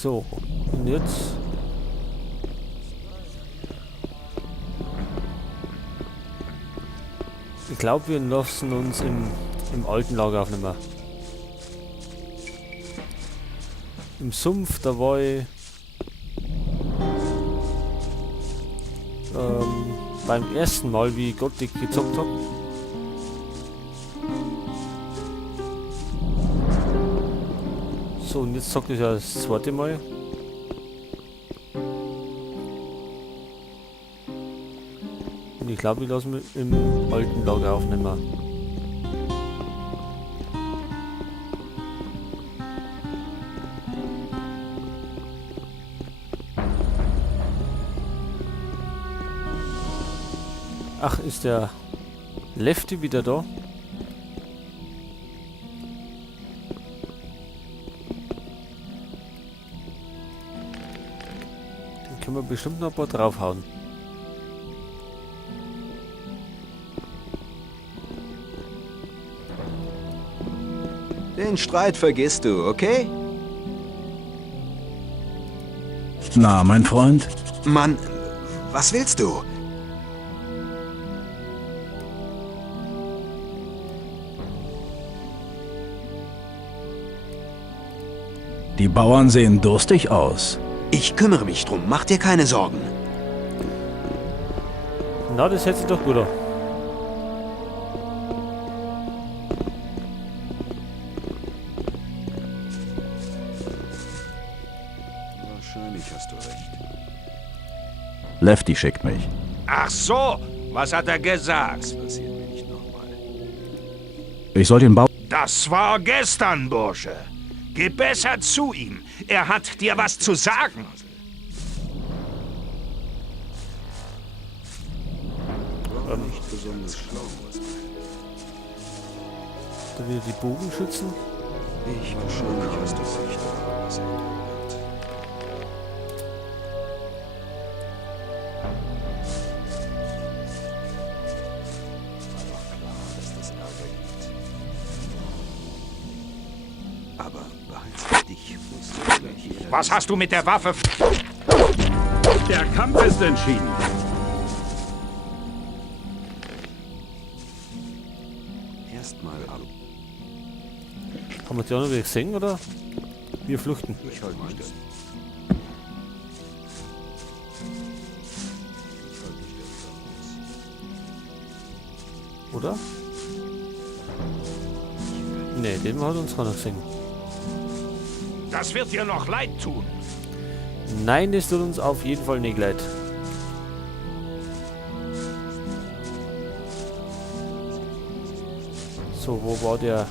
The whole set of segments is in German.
So, und jetzt... Ich glaube, wir lassen uns im alten Lager aufnehmen. Im Sumpf, da war ich beim ersten Mal, wie Gothic gezockt habe. So, und jetzt zocke ich ja das zweite Mal. Und ich glaube, ich lasse mich im alten Lager aufnehmen. Ach, ist der Lefty wieder da? Dann können wir bestimmt noch ein paar draufhauen. Den Streit vergisst du, okay? Na, mein Freund? Mann, was willst du? Die Bauern sehen durstig aus. Ich kümmere mich drum, mach dir keine Sorgen. Na, das hört sich doch gut an. Wahrscheinlich hast du recht. Lefty schickt mich. Ach so, was hat er gesagt? Das passiert mir nicht nochmal. Ich soll den Bauern... Das war gestern, Bursche. Geh besser zu ihm. Er hat dir was zu sagen. War nicht besonders schlau, was du. Da wieder die Bogenschützen. Ich wahrscheinlich hast du recht, was er wird. War doch klar, dass das Ärger gibt. Aber behalte dich, musst du gleich jeder. Was hast du mit der Waffe? Der Kampf ist entschieden. Erstmal ab. Haben wir die auch noch wieder gesehen, oder? Wir flüchten. Ich halte mich da. Oder? Ne, den hat uns keiner gesehen. Das wird dir noch leid tun. Nein, das tut uns auf jeden Fall nicht leid. So, wo war der?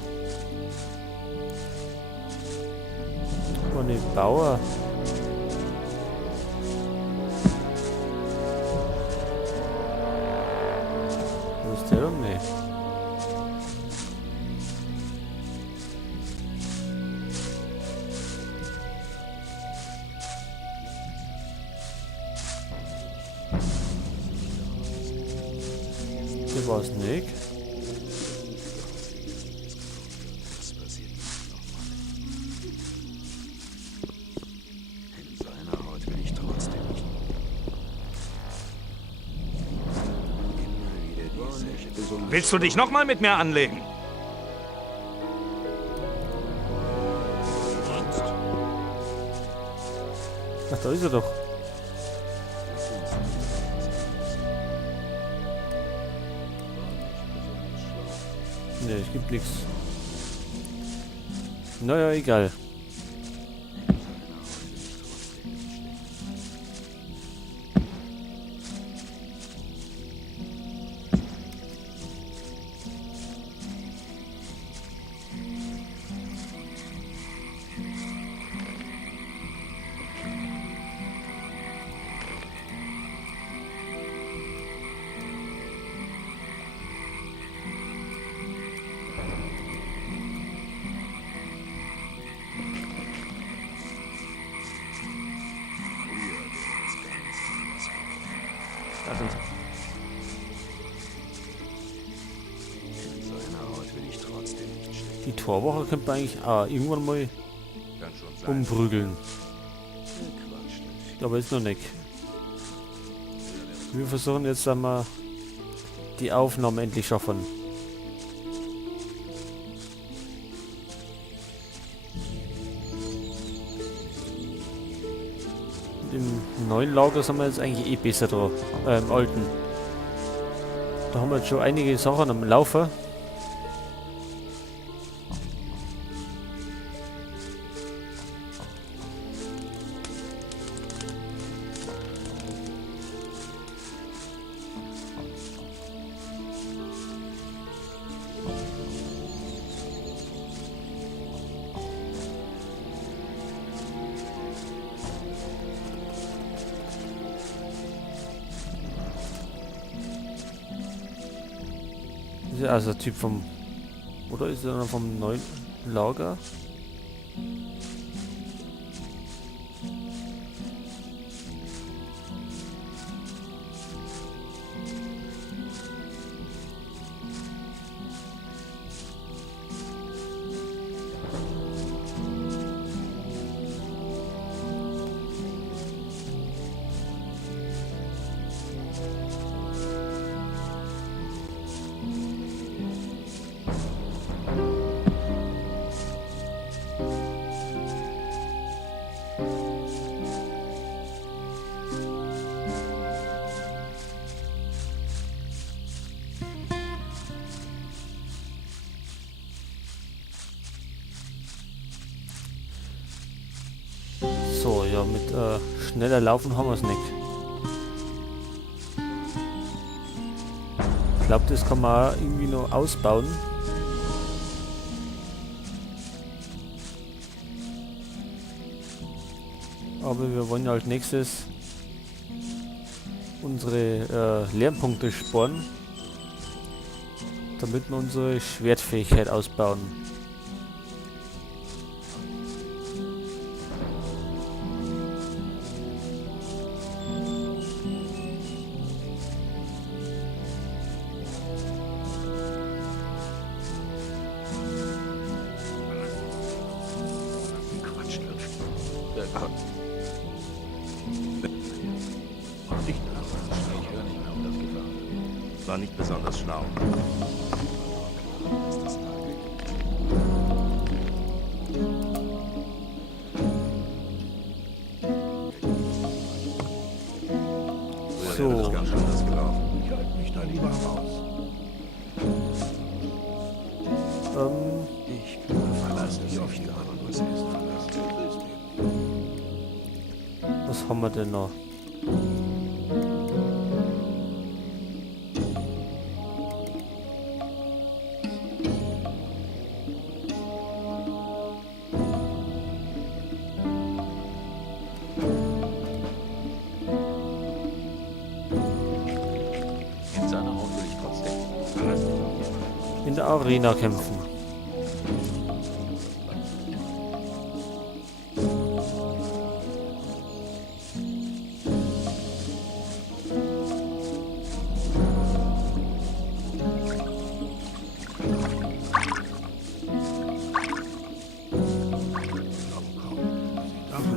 Oh ne, Bauer. Wo ist der denn? Ne. Der war's nicht. Das passiert nicht nochmal. In seiner Haut will ich trotzdem nicht. Immer wieder dieselbe. Willst du dich noch mal mit mir anlegen? Ach, da ist er doch. Ne, es gibt nichts. Naja, egal. Da sind sie. In seiner Haut will ich trotzdem nicht stecken. Die Torwache könnte man eigentlich irgendwann mal Kann schon sein. umprügeln. Aber ist noch nicht. Wir versuchen jetzt einmal die Aufnahme endlich schaffen. Im neuen Lager sind wir jetzt eigentlich eh besser dran. Im alten. Da haben wir jetzt schon einige Sachen am Laufen. Ist ja also der Typ vom... Oder ist er noch vom neuen Lager? So, ja, mit schneller Laufen haben wir es nicht. Ich glaube, das kann man auch irgendwie noch ausbauen. Aber wir wollen ja als nächstes unsere Lernpunkte sparen, damit wir unsere Schwertfähigkeit ausbauen. War nicht besonders schlau. So. Das ist ganz schön das gelaufen. Ich halte mich da lieber raus. Ich verlasse dich auf die Art und Weise. Was haben wir denn noch? In seiner Haut will ich trotzdem. In der Arena kämpfen.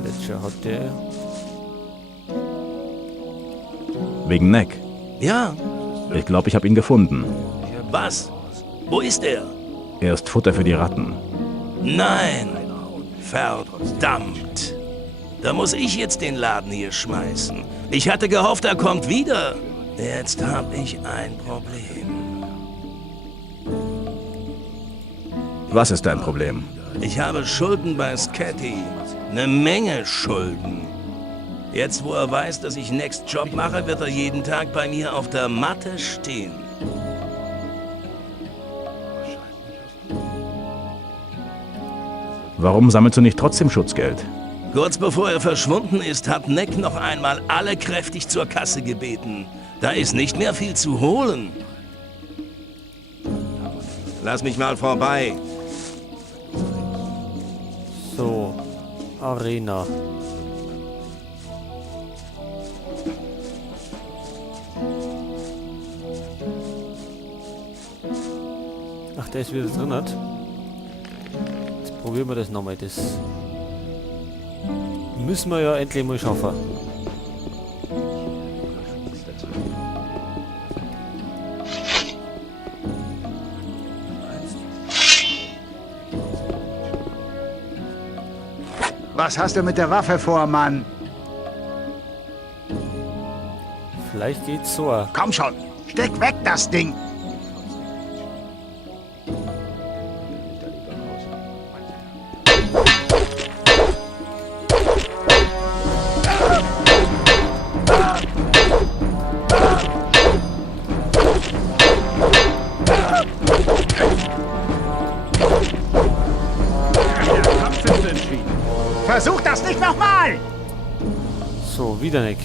Fletcher hat der. Wegen Neck. Ja, Ich glaube, ich habe ihn gefunden. was? Wo ist er? Er ist Futter für die Ratten. Nein! Verdammt! Da muss ich jetzt den Laden hier schmeißen. Ich hatte gehofft, er kommt wieder. Jetzt habe ich ein Problem. Was ist dein Problem? Ich habe Schulden bei Sketty. Eine Menge Schulden. Jetzt, wo er weiß, dass ich Next Job mache, wird er jeden Tag bei mir auf der Matte stehen. Warum sammelst du nicht trotzdem Schutzgeld? Kurz bevor er verschwunden ist, hat Neck noch einmal alle kräftig zur Kasse gebeten. Da ist nicht mehr viel zu holen. Lass mich mal vorbei. So, Arena. Ach, der ist wieder drin hat. Jetzt probieren wir das nochmal. Das müssen wir ja endlich mal schaffen. Was hast du mit der Waffe vor, Mann? Vielleicht geht's so. Komm schon, steck weg das Ding! Der Kampf ist entschieden. Versuch das nicht nochmal! So, wieder nicht.